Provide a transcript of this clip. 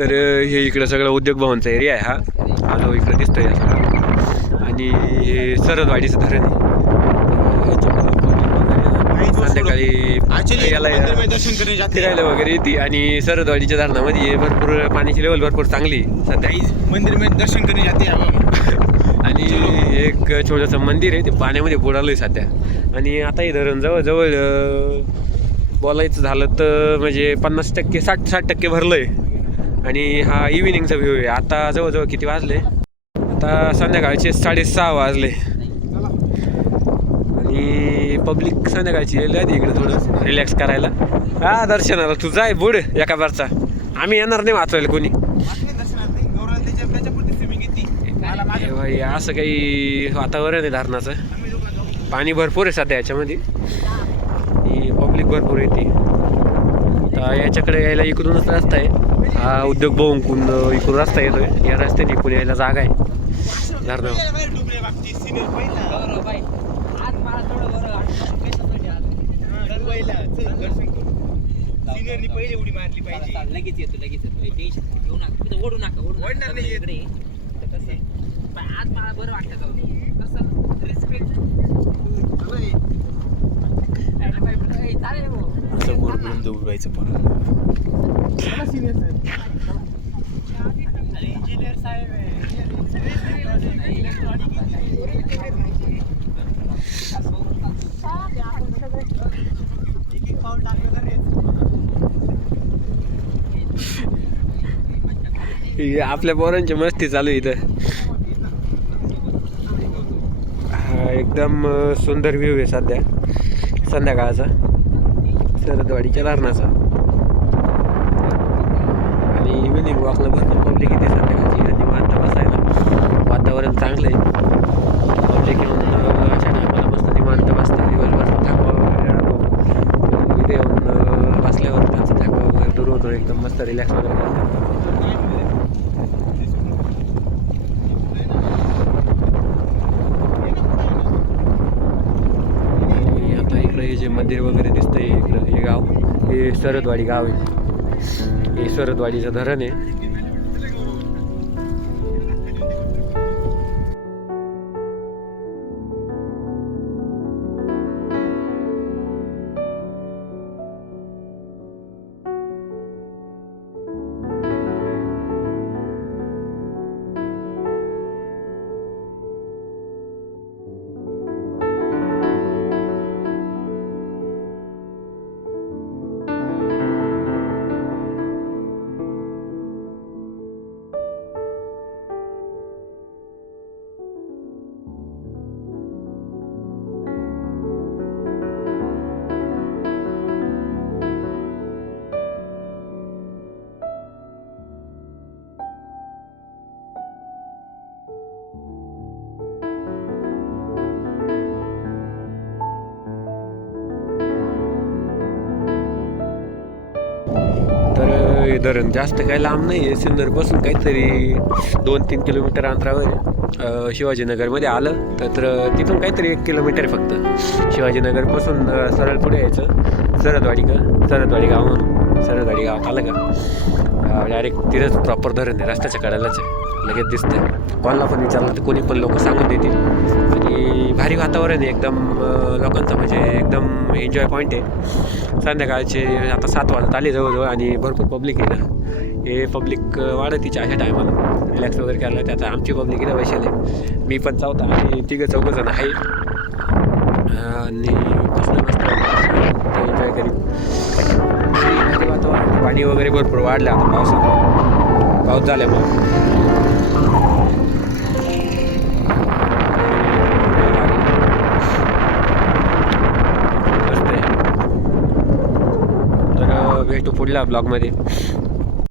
तर हे इकडं सगळं उद्योग भवनचा एरिया आहे हा जो इकडं दिसतोय या सगळा. आणि हे सरदवाडीचं धरण आहे. संध्याकाळी याला फिरायला वगैरे येते. आणि सरदवाडीच्या धरणामध्ये भरपूर पाण्याची लेवल भरपूर चांगली सध्या. मंदिर में दर्शन करने जाते आणि एक छोटंसं मंदिर आहे ते पाण्यामध्ये बुडालं आहे सध्या. आणि आता हे धरण जवळजवळ बोलायचं झालं तर म्हणजे 50% 60% भरलं आहे. आणि हा इव्हिनिंगचा व्ह्यू आहे. आता जवळजवळ किती वाजले, आता संध्याकाळचे 6:30 वाजले. आणि पब्लिक संध्याकाळची येईल इकडे थोडं रिलॅक्स करायला. हा दर्शनाला तू जाय बुड एका बारचा, आम्ही येणार नाही वाचवायला कोणी. भाई असं काही वातावरण आहे धरणाचं. पाणी भरपूर आहे सध्या याच्यामध्ये आणि पब्लिक भरपूर येते. तर याच्याकडे यायला इकडूनच रस्ता आहे. हा उद्योग भवनकडून इकडून रस्ता येतोय. या रस्त्याने इकडून यायला जागा आहे धरणावर. पहिले उडी मारली पाहिजे. लगेच येतो घेऊ नका, ओढू नका, ओढणार नाही इकडे. आज मला बरं वाटतं जाऊन कसं रिस्पेक्ट समोर पर्यंत उडवायचं. पण इंजिनियर साहेब आपल्या पोरांची मस्ती चालू आहे इथं. हा एकदम सुंदर व्ह्यू आहे सध्या संध्याकाळचा सरदवाडीच्या धरणाचा. आणि इव्हिनिंग वॉकला भरपूर पब्लिक येते संध्याकाळची. आणि निवांत बसायला वातावरण चांगलं आहे. पब्लिक येऊन अशा टायमाला मस्त निवांत बसतात. दिवसभर थकवा वगैरे राहतो, इथे येऊन बसल्यावर त्यांचा थकवा वगैरे दूर होतो. एकदम मस्त रिलॅक्स वगैरे करतात. हे जे मंदिर वगैरे दिसतंय इकडं, हे गाव हे सरदवाडी गाव आहे. हे सरदवाडीचं धरण आहे. तर धरण जास्त काही लांब नाही आहे. सिन्नरपासून काहीतरी 2-3 किलोमीटर अंतरावर आहे. शिवाजीनगरमध्ये आलं तर तिथून काहीतरी 1 किलोमीटर फक्त. शिवाजीनगरपासून सरळ पुढे यायचं सरदवाडी गाव म्हणून. सरदवाडी गावात आलं का डायरेक्ट तिथंच प्रॉपर धरण आहे. रस्त्याच्या कडेलाच आहे, लगेच दिसतं. कोणाला पण विचारलं तर कोणी पण लोक सांगून देतील. आणि भारी वातावरण आहे एकदम. लोकांचं म्हणजे एकदम एन्जॉय पॉईंट आहे. संध्याकाळचे आता 7 वाजत आले जवळजवळ. आणि भरपूर पब्लिक आहे ना. हे पब्लिक वाढत तिच्या अशा टायमाला रिलॅक्स वगैरे करायला. त्यात आमची पब्लिक इथं बसले. मी पण चौथा आणि 3-4 आहे. आणि बसलं मस्त एन्जॉय करीत. वातावरण पाणी वगैरे भरपूर वाढलं आता पाऊस झाल्यामुळे. भेटू पुढल्या ब्लॉगमध्ये.